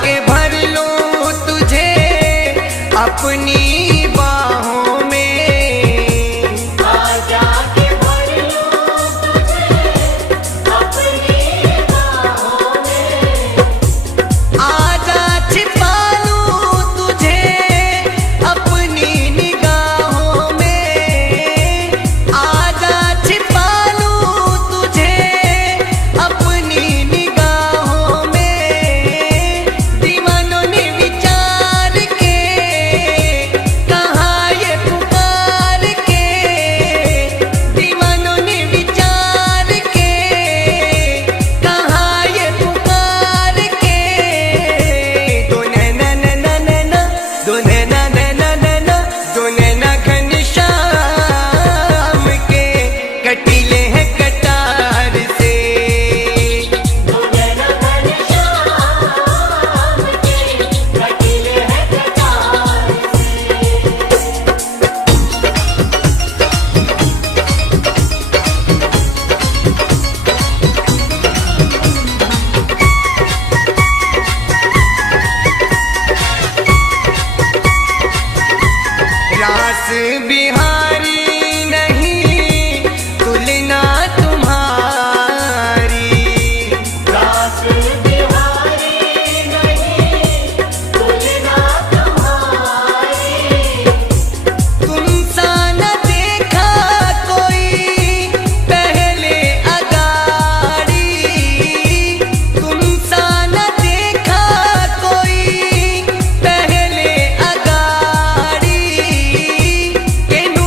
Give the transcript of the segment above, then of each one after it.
के भर लूं तुझे अपनी बाहों में, आजा के भर लूं तुझे अपनी बाहों में, आजा छिपा लूं तुझे अपनी निगाहों में, आजा छिपा लूं तुझे अपनी निगाहों में। दीवानों ने विचार के कहा ये पुकार के, दीवानों ने विचार के कहा ये पुकार के। दो नैना नैना नैना, दो नैना नैना नैना, दो नैना घनश्याम के कटीले हैं कटार से। दो नैना घनश्याम के कटीले हैं कटार रास बिहारी नहीं तुलना तुम्हारी, रास बिहारी नहीं तुलना तुम्हारी, तुम सा न देखा कोई पहले अगाड़ी, तुम सा न देखा कोई पहले अगाड़ी। केनू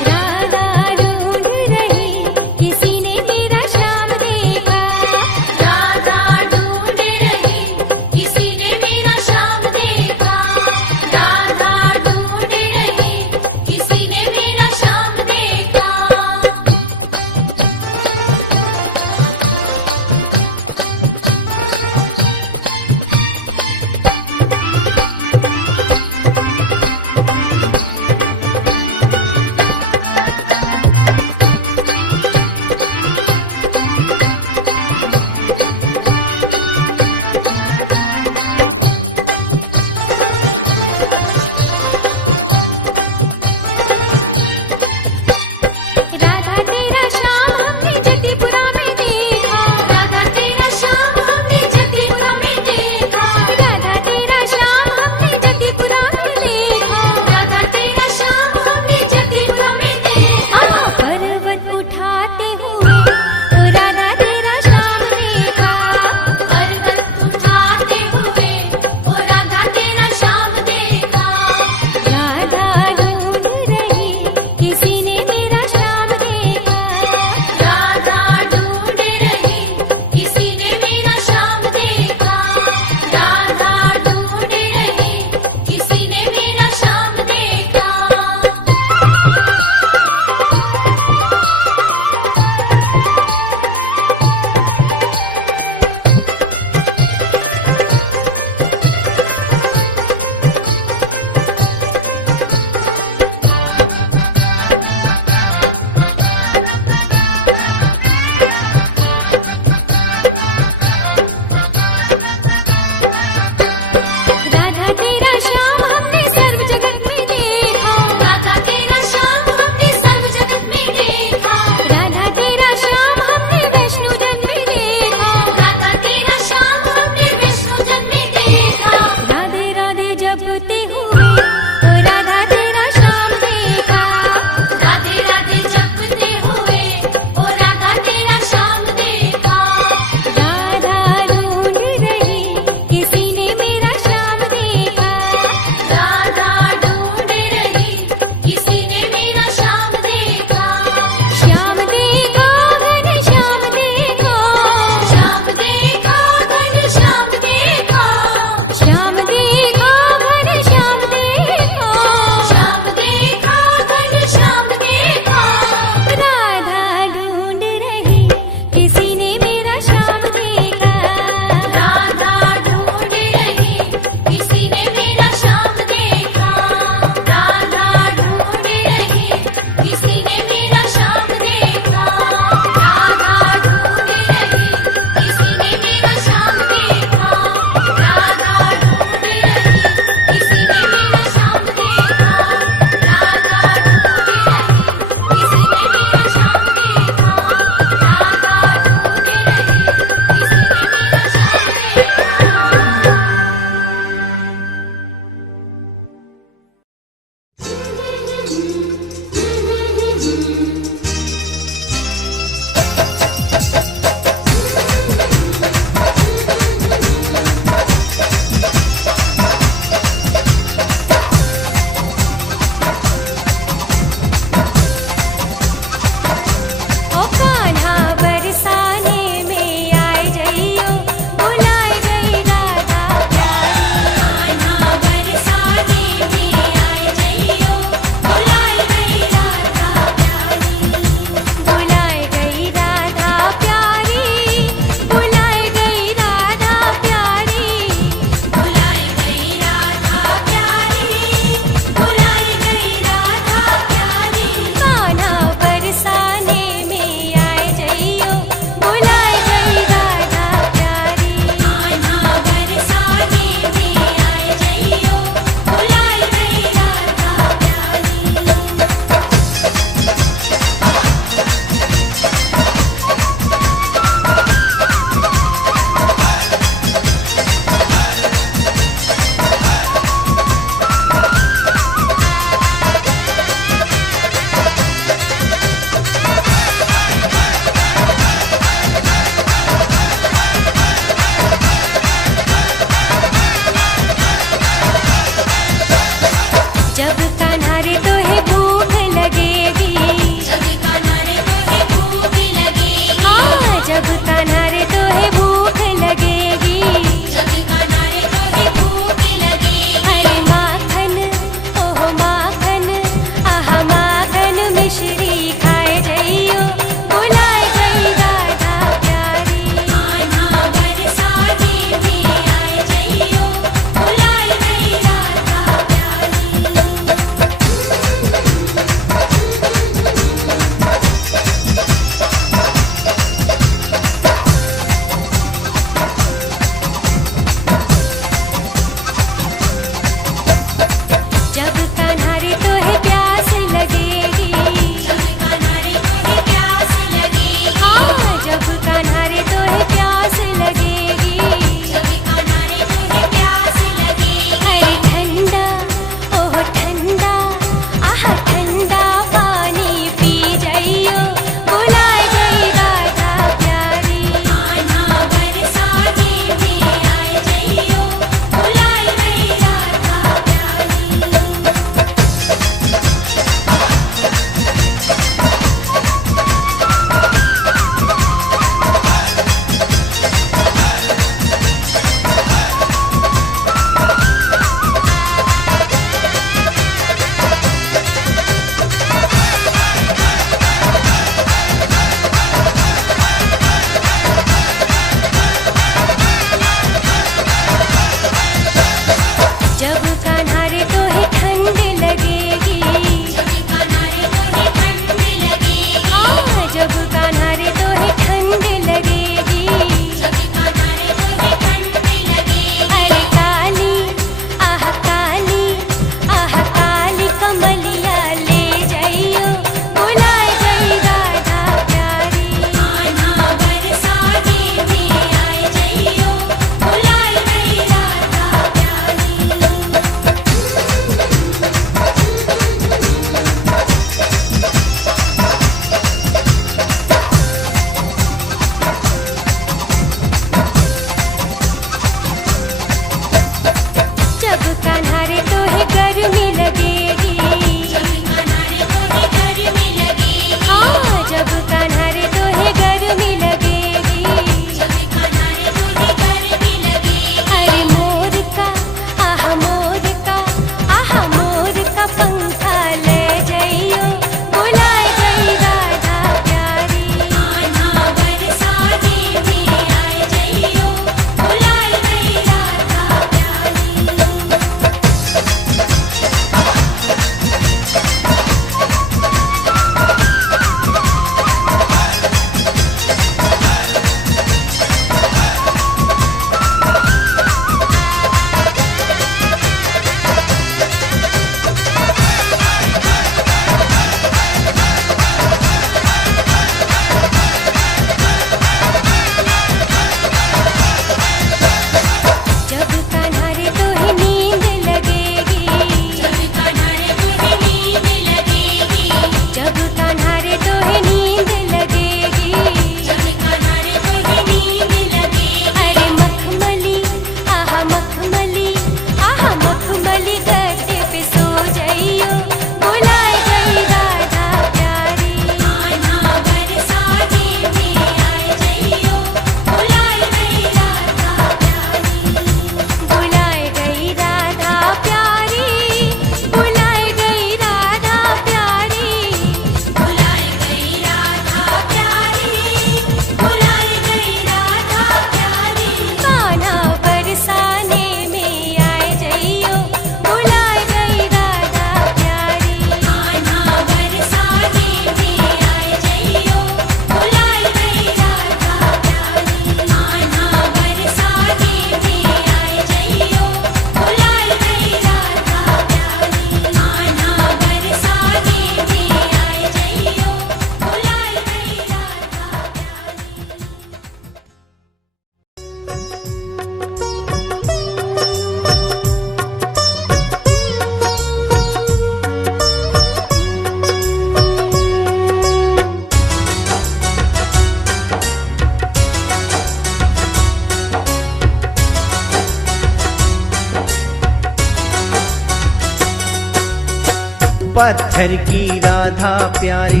पत्थर की राधा प्यारी,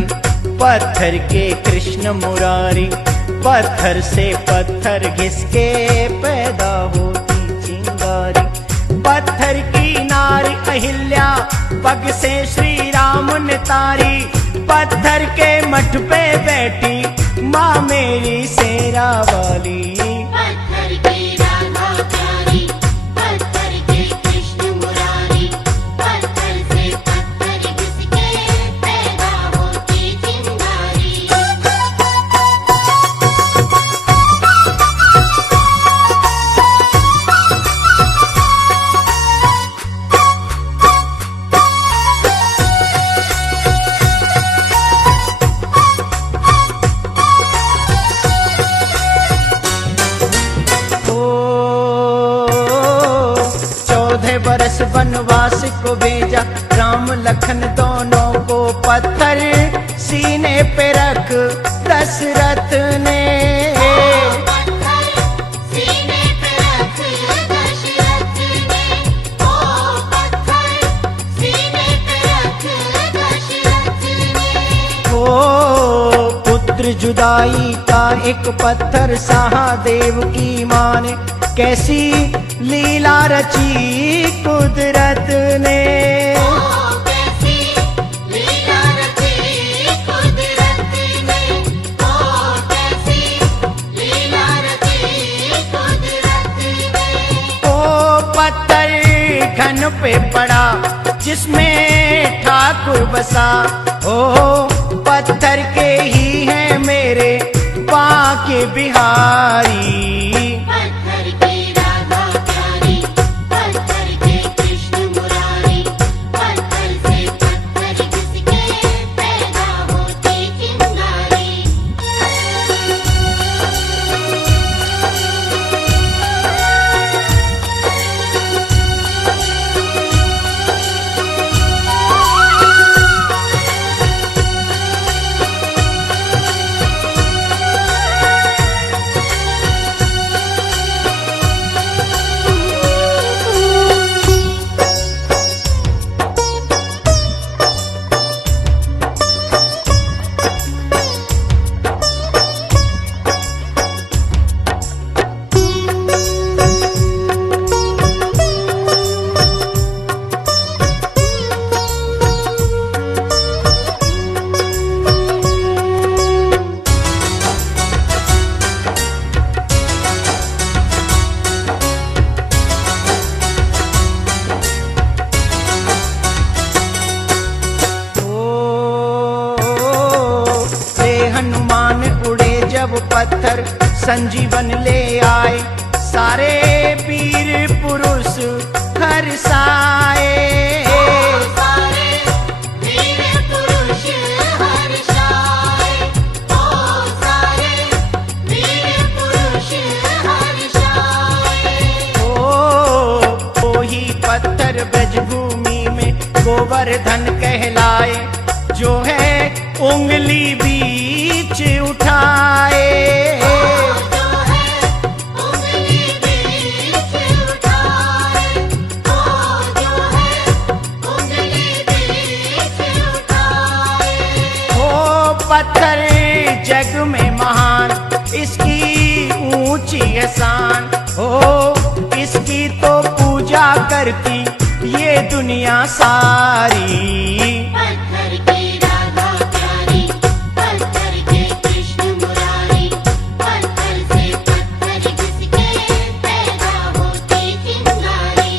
पत्थर के कृष्ण मुरारी, पत्थर से पत्थर घिसके पैदा होती चिंगारी। पत्थर की नारी अहिल्या पग से श्री राम ने तारी, पत्थर के मठ पे बैठी माँ मेरी शेरा वाली। पत्थर की राधा प्यारी, पत्थर के कृष्ण मुरारी, पत्थर से पत्थर घिसके पैदा होती चिंगारी। बरस वनवास को भेजा राम लखन दोनों को पत्थर सीने पे रख दशरथ ने। पत्थर सीने पे रख दशरथ ने, ओ पत्थर सीने पे रख दशरथ ने। ओ पुत्र जुदाई का एक पत्थर सहादेव की माँ ने, कैसी लीला रची कुदरत ने। ओ कैसी लीला रची कुदरत ने, ओ कैसी लीला रची कुदरत ने। ओ पत्थर घन पे पड़ा जिसमें ठाकुर बसा, ओ पत्थर के ही है मेरे बांके बिहारी। पत्थर की राधा प्यारी, पत्थर के कृष्ण मुरारी, पत्थर से पत्थर घिसके पैदा होती चिंगारी। पत्थर संजीवन ले आए, सारे वीर पुरुष हर्षाए। सारे वीर पुरुष हर्षाए, ओ सारे वीर पुरुष हर्षाए। ओ ही पत्थर ब्रजभूमि में गोवर्धन कहलाए, जो है उंगली बीच उठाए। जो है उंगली बीच उठाए, ओ जो है उंगली बीच उठाए। ओ पत्थर जग में महान, इसकी ऊंची है शान, ओ इसकी तो पूजा करती ये दुनिया सारी। पत्थर की राधा प्यारी, पत्थर के कृष्ण मुरारी, पत्थर से पत्थर घिसके पैदा होती चिंगारी।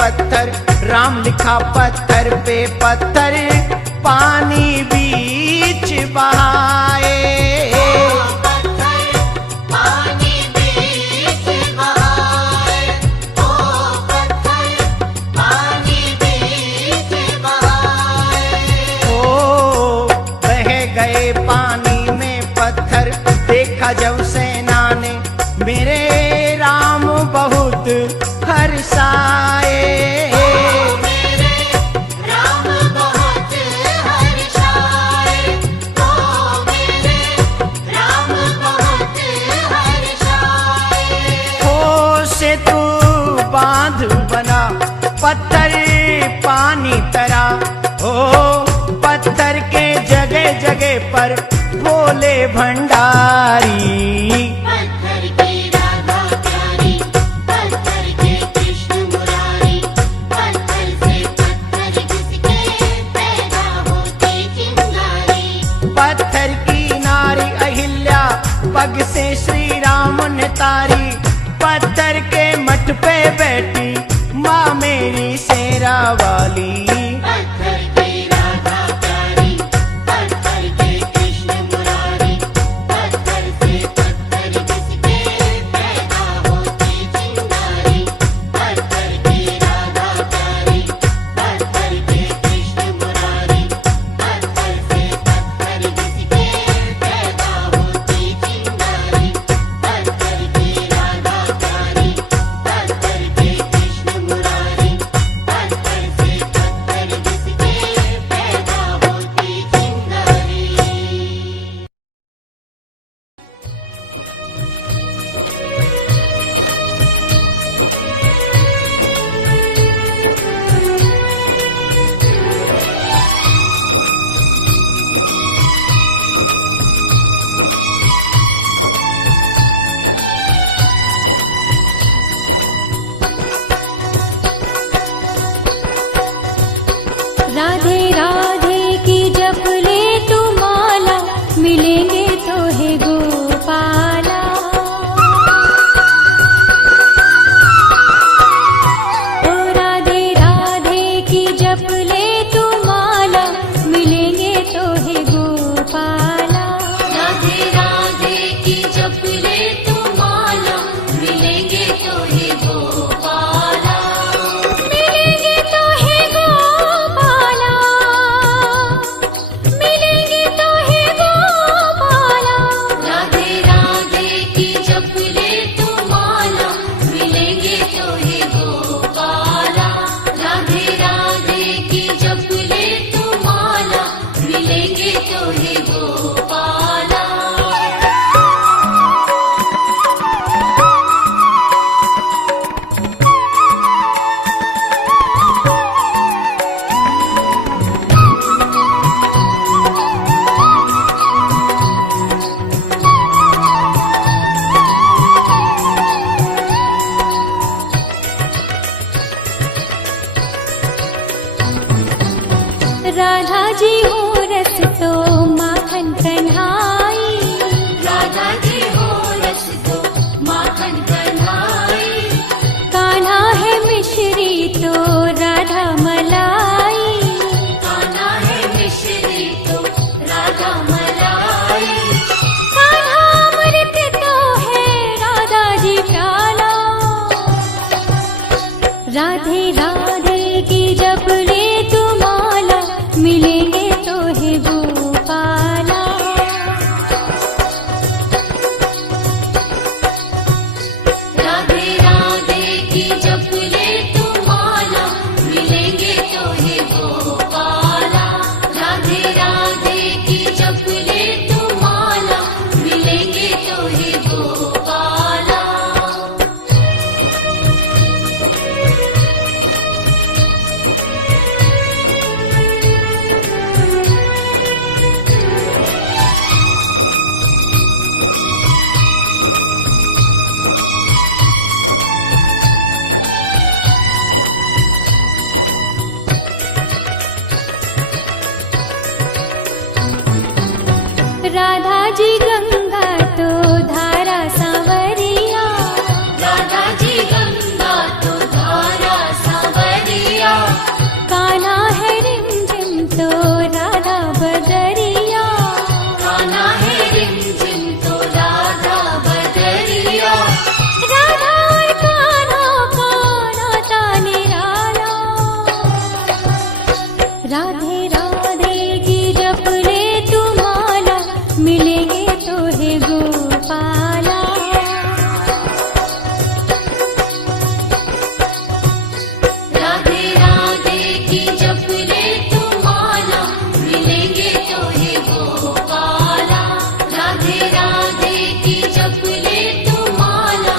पत्थर राम लिखा पत्थर पे पत्थर पानी बीच बहाए। पत्थर पानी बीच बहाए, ओ पत्थर पानी बीच बहाए। ओ बह गए पानी में पत्थर, देखा जब से पत्थर पानी तरा हो, पत्थर के जगह जगह पर भोले भंडारी। पत्थर की राधा प्यारी, पत्थर के कृष्ण मुरारी, पत्थर से पत्थर किसके पैदा होती चिंगारी। पत्थर की नारी अहिल्या पग से श्री राम ने तारी, पत्थर के मठ पे बैठी माँ मेरी शेरा वाली। पत्थर की राधा प्यारी, पत्थर के कृष्ण मुरारी, पत्थर से पत्थर किसके पैदा होती चिंगारी। पत्थर की राधा प्यारी, पत्थर के कृष्ण मुरारी, पत्थर से पत्थर किसके पैदा होती चिंगारी। पत्थर की राधा प्यारी, पत्थर के कृष्ण मुरारी, पत्थर से पत्थर किसके पैदा होती चिंगारी। राधे राधे की जप ले तू माला, मिलेंगे तो है गोपाला। ओ राधे राधे की जप ले तू माला, मिलेंगे तो है गोपाला। राधे राधे की जप ले तू माला, मिलेंगे तो है गोपाला। मिलेंगे तो है गोपाला, मिलेंगे तो है गोपाला। राधे राधे की जप ले तू माला, मिलेंगे तो है गोपाला। राधे राधे की जप ले तू माला, मिलेंगे तो है गोपाला। राधा जी हो रस तो माखन कन्हाई। राधा जी हो रस तो माखन कन्हाई। कान्हा है मिश्री तो राधा मलाई। कान्हा है मिश्री तो राधा मलाई। कान्हा अमृत तो है राधा जी प्याला। राधे राधे की जप ले तू माला, मिलेंगे तो है गोपाला। राधे राधे की जप ले तू माला, मिलेंगे तो है गोपाला। राधे राधे की जप ले तू माला, मिलेंगे तो है गोपाला। राधा जी गंगा तो धारा सांवरिया। राधा जी गंगा तो धारा सांवरिया। कान्हा है रिमझिम तो राधा बदरिया। कान्हा है रिमझिम तो राधा बदरिया। राधा और कान्हा का नाता निराला। राधे राधे की जप ले तू माला, मिलेंगे तो है गोपाला। राधे राधे की जप ले तू माला, मिलेंगे तो है गोपाला। राधे राधे की जप ले तू माला,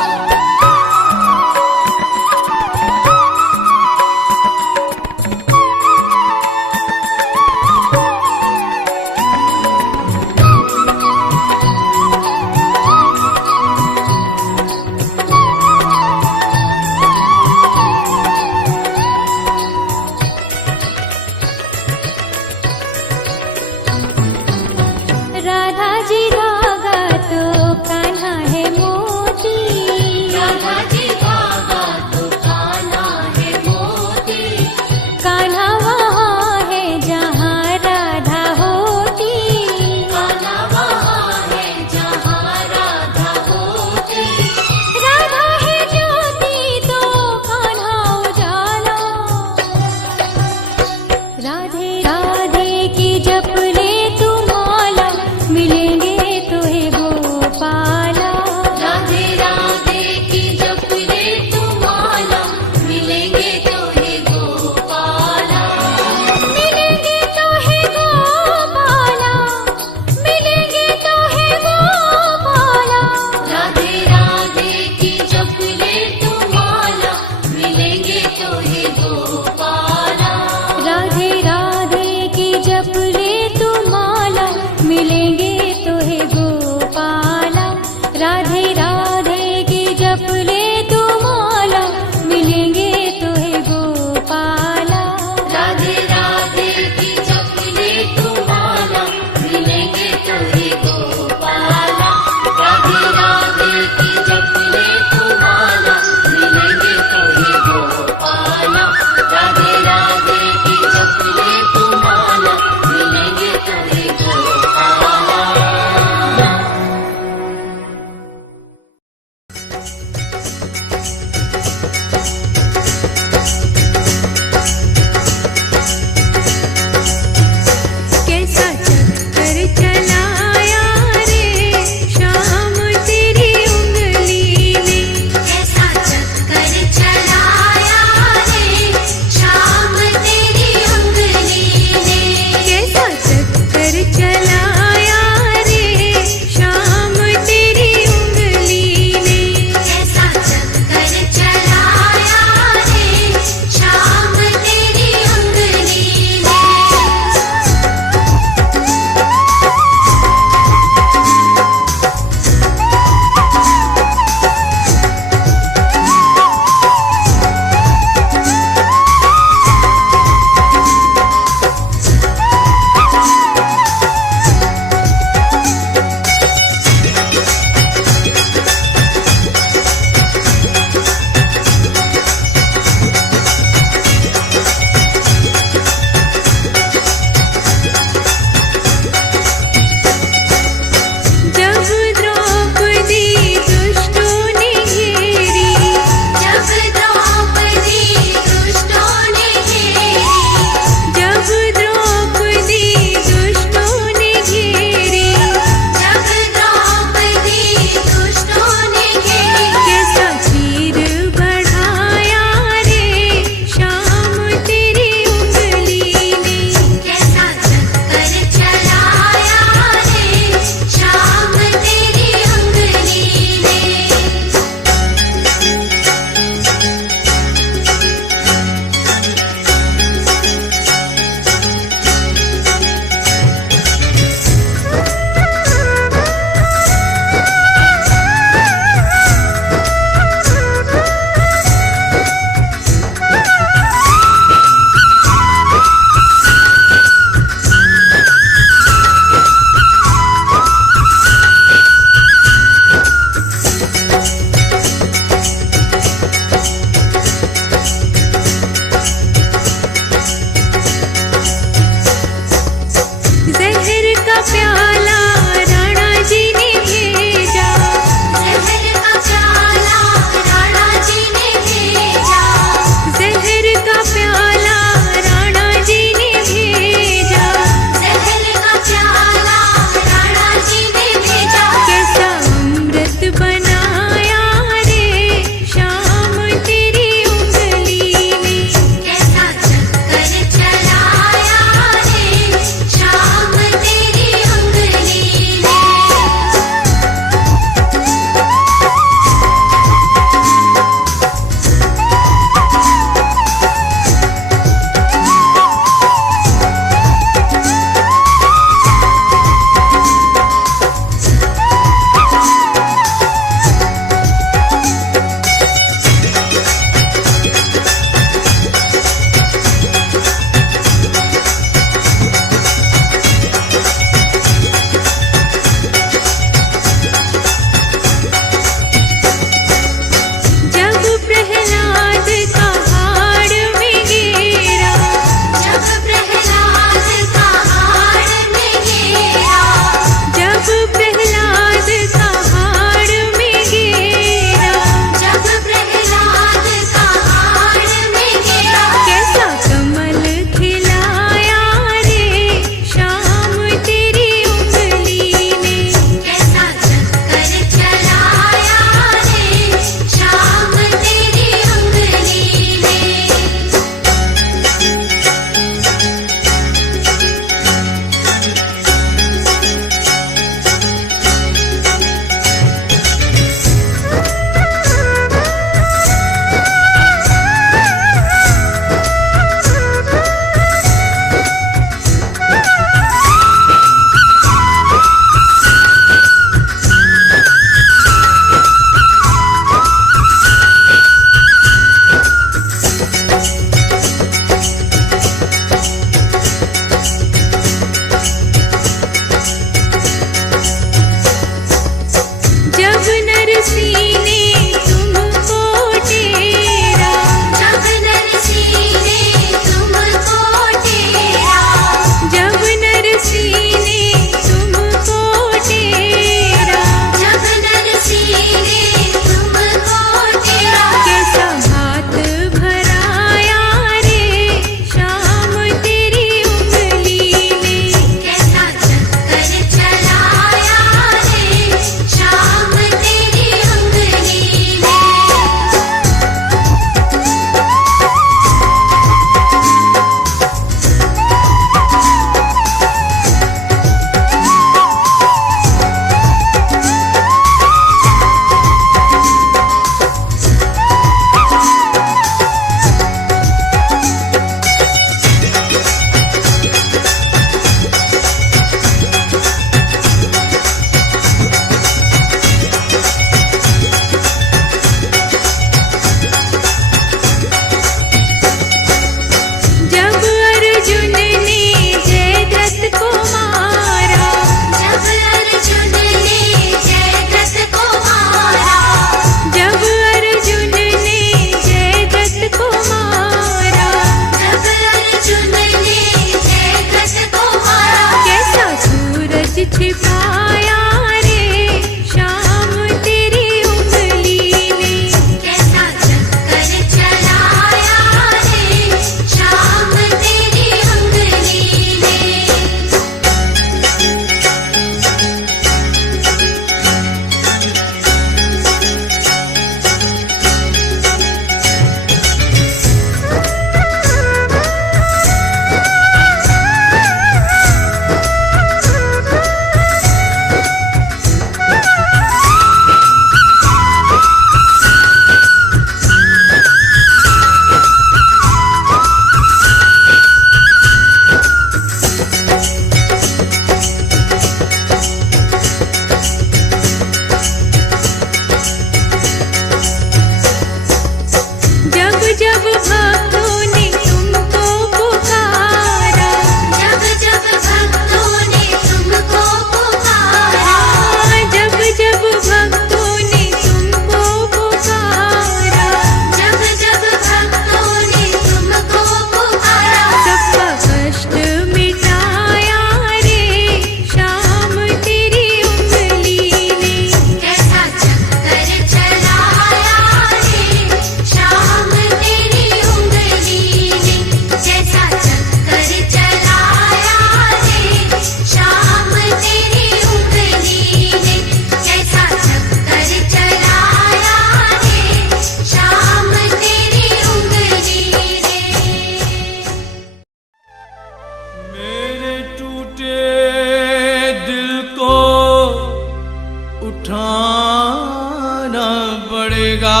उठाना पड़ेगा,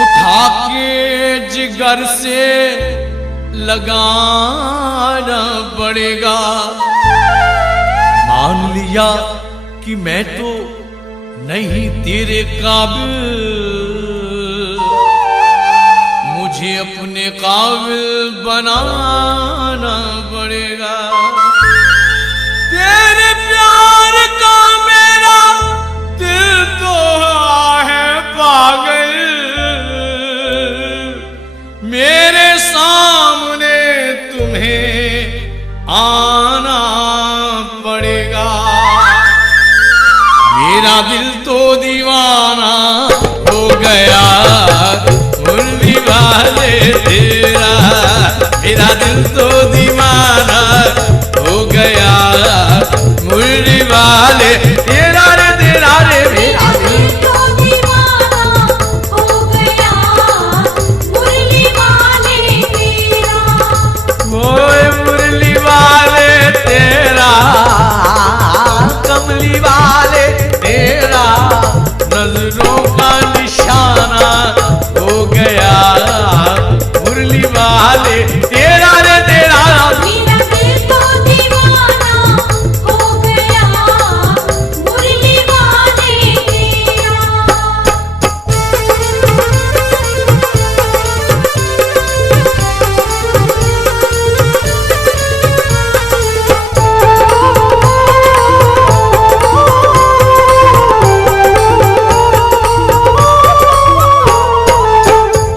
उठा के जिगर से लगाना पड़ेगा। मान लिया कि मैं तो नहीं तेरे काबिल, मुझे अपने काबिल बनाना पड़ेगा। तेरे प्यार का मेरा दिल तो है पागल, मेरे सामने तुम्हें आना पड़ेगा। मेरा दिल तो दीवाना हो गया मुरली वाले तेरा, मेरा दिल तो दीवाना हो गया मुरली वाले तेरा रे तेरा रे। मेरा दिल तो दीवाना हो गया मुरली वाले तेरा, ओए मुरली वाले तेरा, कमली वाले तेरा, नजरों का निशाना हो गया मुरली वाले तेरा रे तेरा। मेरा दिल तो दीवाना हो गया मुरली वाले तेरा।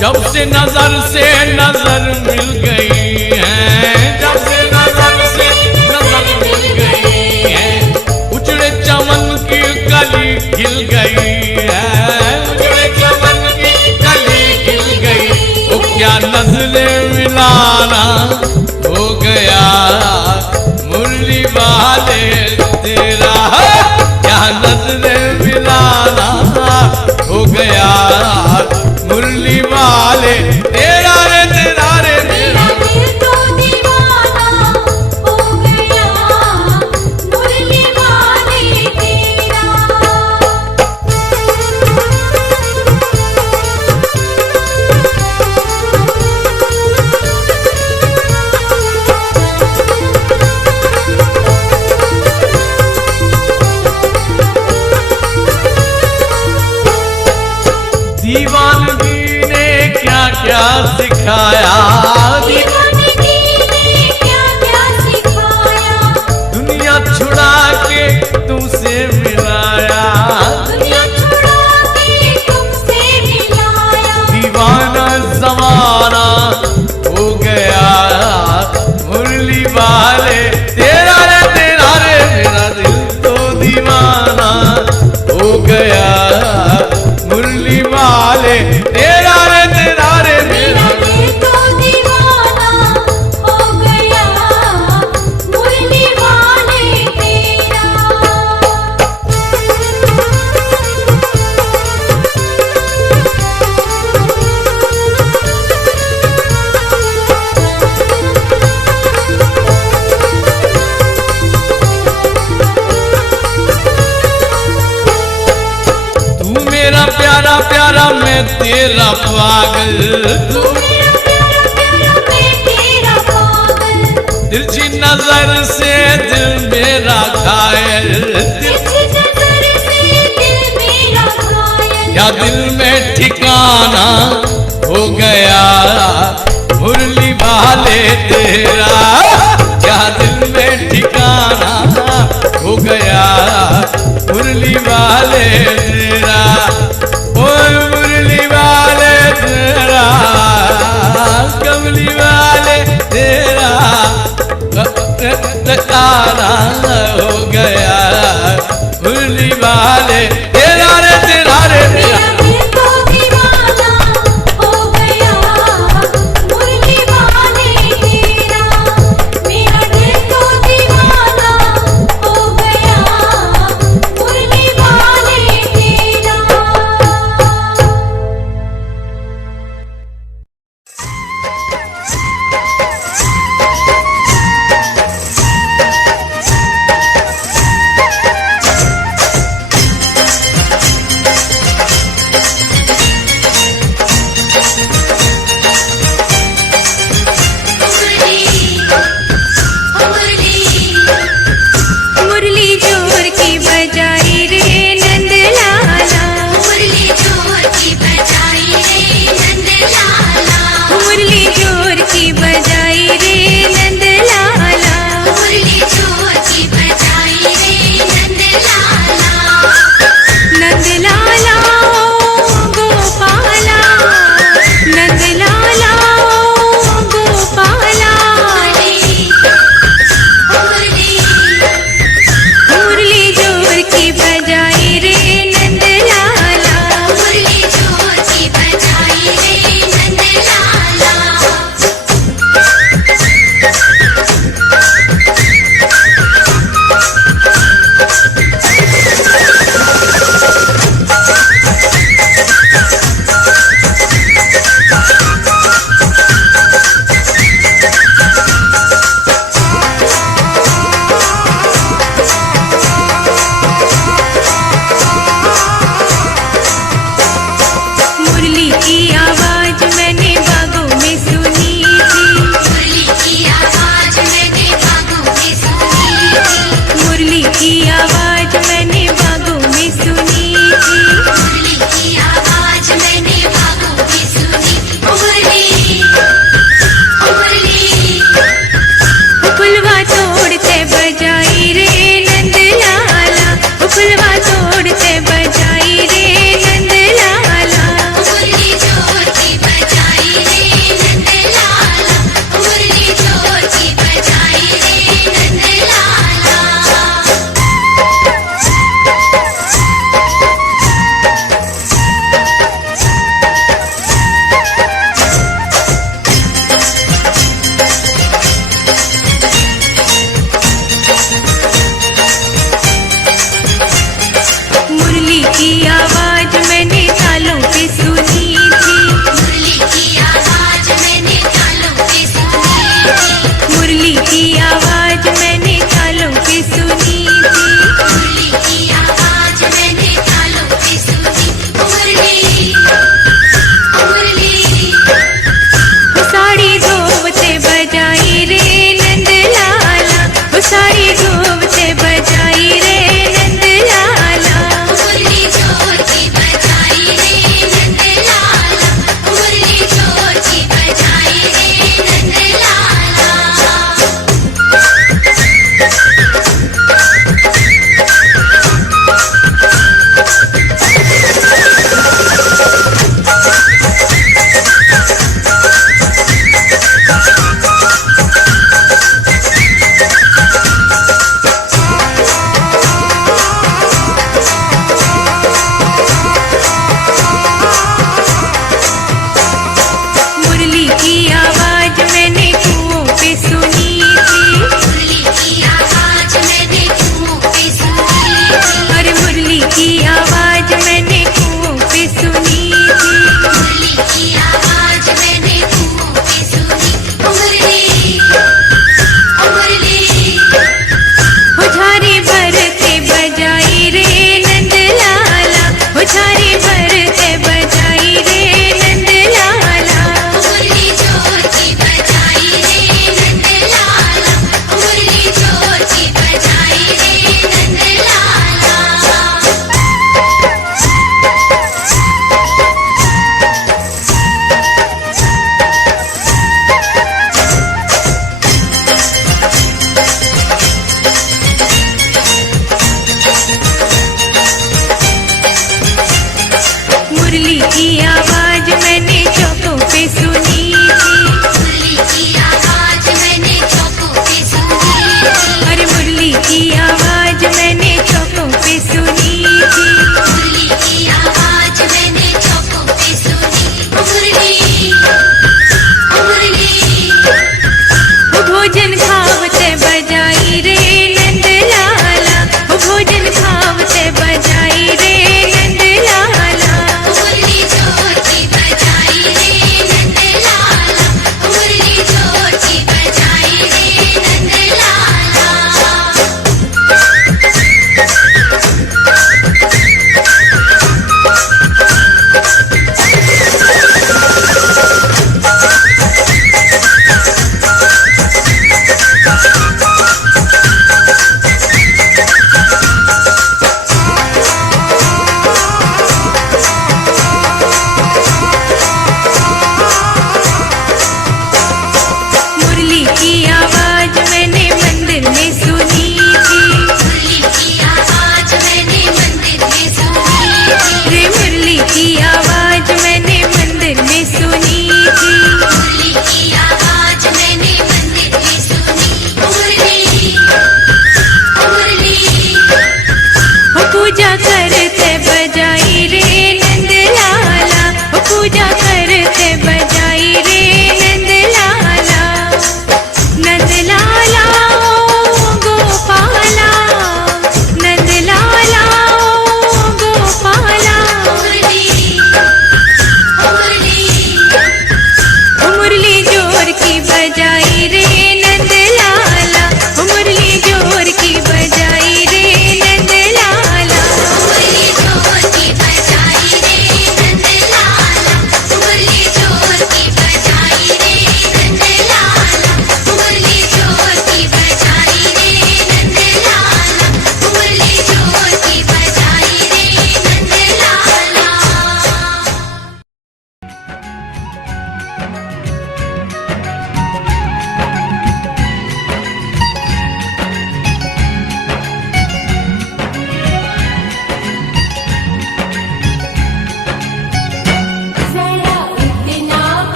जब से नजर मिल गई है, जब से नजर मिल गई है, उजड़े चमन की कली खिल गई है, उजड़े चमन की कली खिल गई। वो क्या नजरे मिलाना हो गया मुरली वाले तेरा, क्या नजरे मिलाना हो गया मुरली वाले तेरा रे तेरा रे। मेरा दिल तो दीवाना हो गया मुरली वाले तेरा। दीवानगी ने क्या क्या सिखाया, दीवानगी ने क्या क्या सिखाया, दुनिया छुड़ा के तुमसे मिलाया, दुनिया छुड़ा के तुमसे मिलाया। दीवाना जमाना हो गया मुरली वाले तेरा रे तेरा रे। मेरा दिल तो दीवाना हो गया मुरली वाले तेरा रे तेरा रे। मेरा दिल तो दीवाना हो गया मुरली वाले तेरा। तू मेरा प्यारा प्यारा मैं तेरा पागल, तू मेरा प्यारा प्यारा मैं तेरा पागल, तिरछी नजर से दिल मेरा घायल, तिरछी नजर से दिल मेरा घायल। या दिल में ठिकाना हो गया मुरली वाले तेरा, क्या दिल में ठिकाना हो गया मुरली वाले तेरा। ओए मुरली वाले तेरा, कमली वाले तेरा, ठिकाना हो गया मुरली वाले तेरा रे तेरा रे। मेरा दिल तो दीवाना हो गया मुरली वाले तेरा।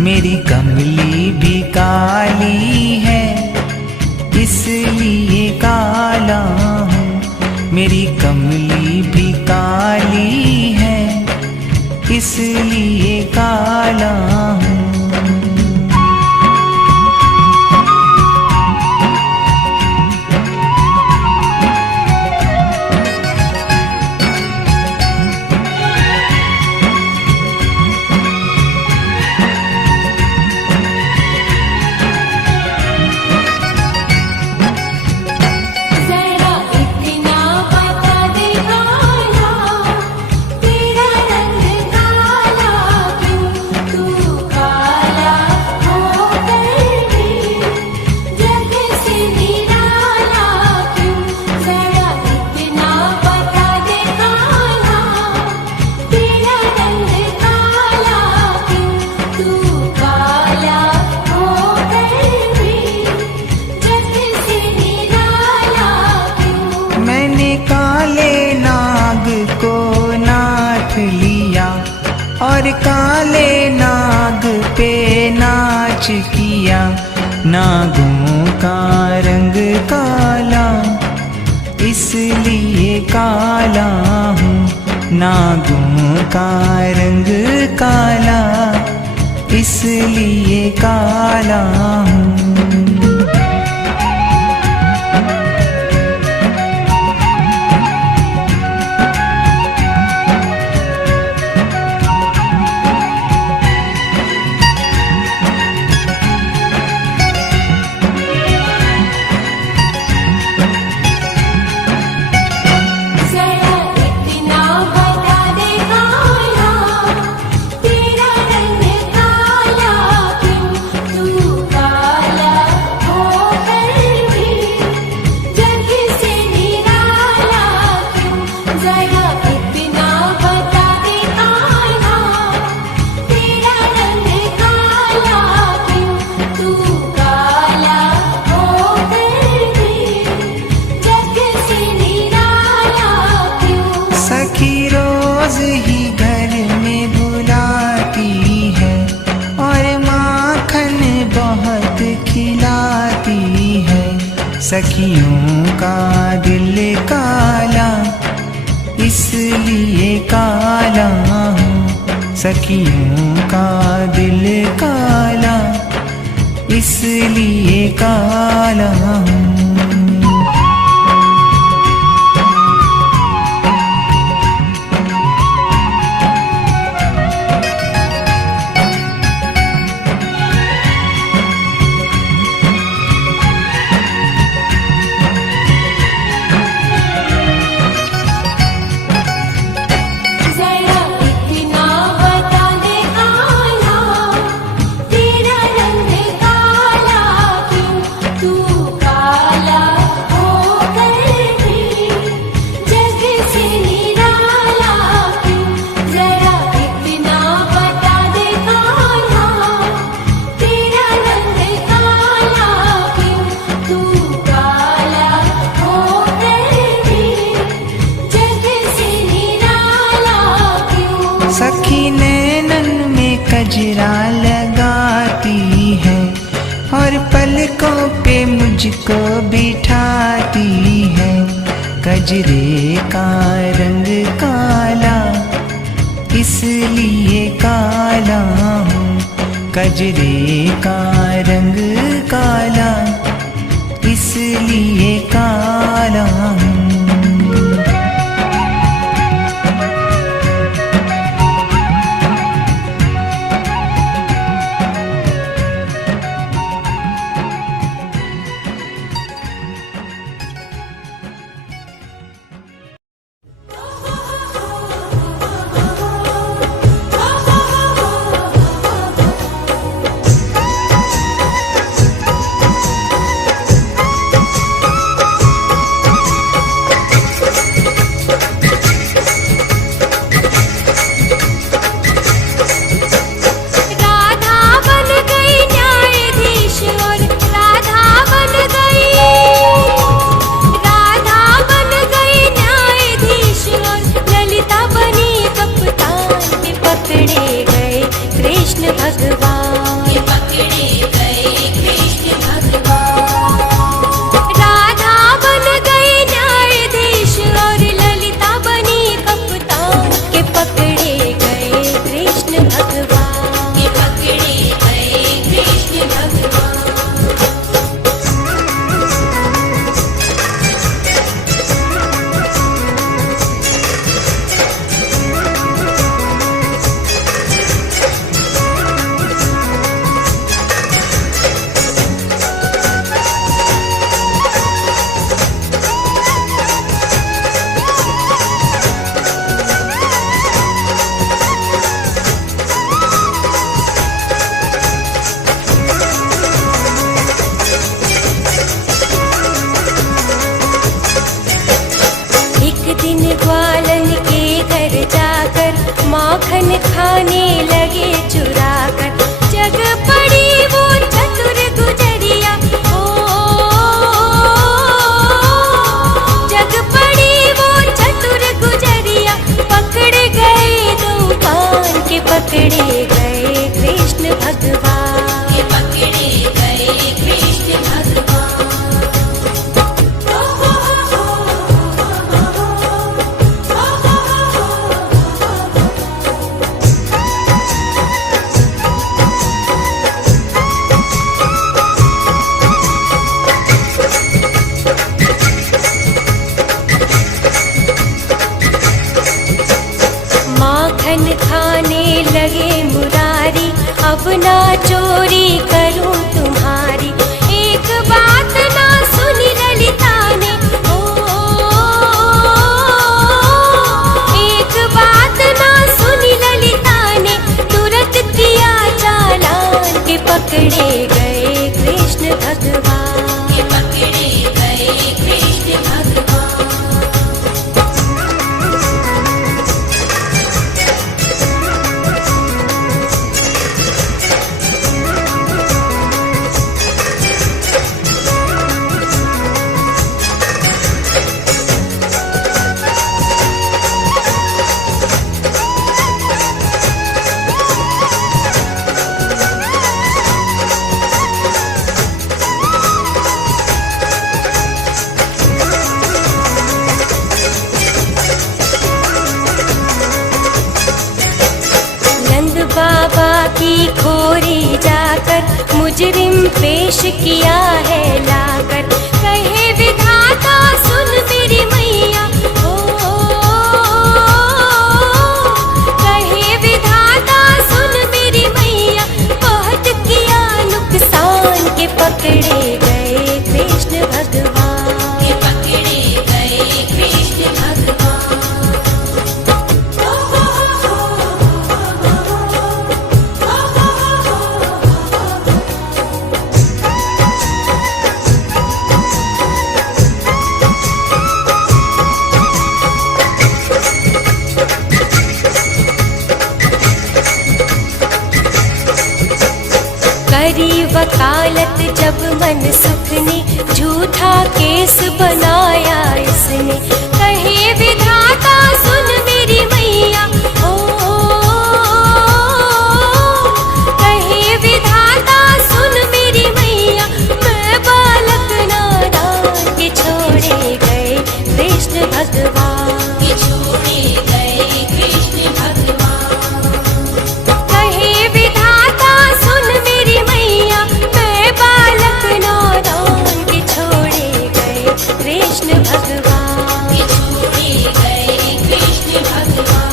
मेरी कमली भी काली है, इसलिए काला हूँ। मेरी कमली भी काली है, इसलिए काला हूँ। जरा इतना बता दे काला, तेरा रंग काला क्यों? तू काला होकर भी जग से निराला क्यों? जरा इतना बता दे काला, तेरा रंग काला क्यों? तू काला होकर भी जग से निराला क्यों? मैंने काले नाग को नाथ लिया और काले नाग पे नाच किया। नागों का रंग काला, इसलिए काला हूँ। नागों का रंग काला, इसलिए काला हूँ। जरा इतना बता दे काला, तेरा रंग काला क्यों? तू काला होकर भी जग से निराला क्यों? जरा इतना बता दे काला, तेरा रंग काला क्यों? तू काला होकर भी जग से निराला क्यों? सखी रोज ही घर में बुलाती है और माखन बहुत खिलाती है। सखियों का दिल काला, इसलिए काला हूँ। सखियों का दिल काला, इसलिए काला हूँ। जरा इतना बता दे काला, तेरा रंग काला क्यों? तू काला होकर भी जग से निराला क्यों? जरा इतना बता दे काला, तेरा रंग काला क्यों? तू काला होकर भी जग से निराला क्यों? सखी नैनन में कजरा लगाती है और पलकों पे मुझको बिठाती है। कजरे का रंग काला, इसलिए काला हूँ। कजरे का रंग काला, इसलिए काला हूँ। भगवान ना चोरी करूं तुम्हारी, एक बात ना सुनी ललिता ने। ओ एक बात ना सुनी ललिता ने, तुरंत किया चालान के पकड़े गए कृष्ण भगवान, के पकड़े गए कृष्ण भगवान। बाबा की खोरी जाकर मुजरिम पेश किया है लाकर, कहे विधाता सुन मेरी मैया। ओ कहे विधाता सुन मेरी मैया, बहुत किया नुकसान के पकड़े गए कृष्ण भगवान, के पकड़े गए कृष्ण भगवान। करी वकालत जब मन सुख ने, झूठा केस बनाया इसने, कहे विधाता सुन मेरी मैया। ओ कहे विधाता सुन मेरी मैया, मैं बालक नादान के छोड़े गए कृष्ण भगवान, के छोड़े गए कृष्ण भगवान। कहे विधाता सुन मेरी मैया, मैं बालक नादान के छोड़े गए कृष्ण भगवान, के छोड़े गए कृष्ण भगवान।